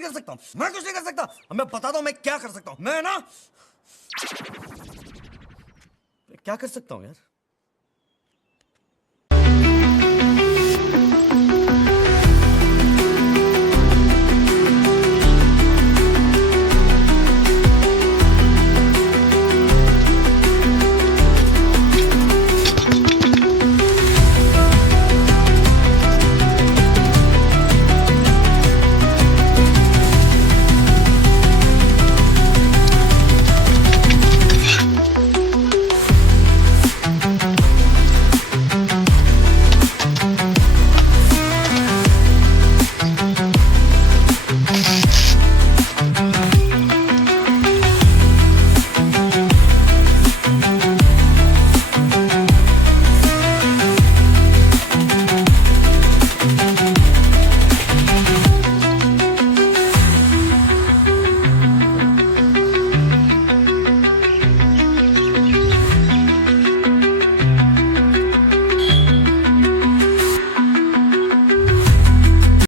नहीं कर सकता हूँ, मैं कुछ नहीं कर सकता। मैं बताता हूँ मैं क्या कर सकता हूँ। मैं ना क्या कर सकता हूँ यार,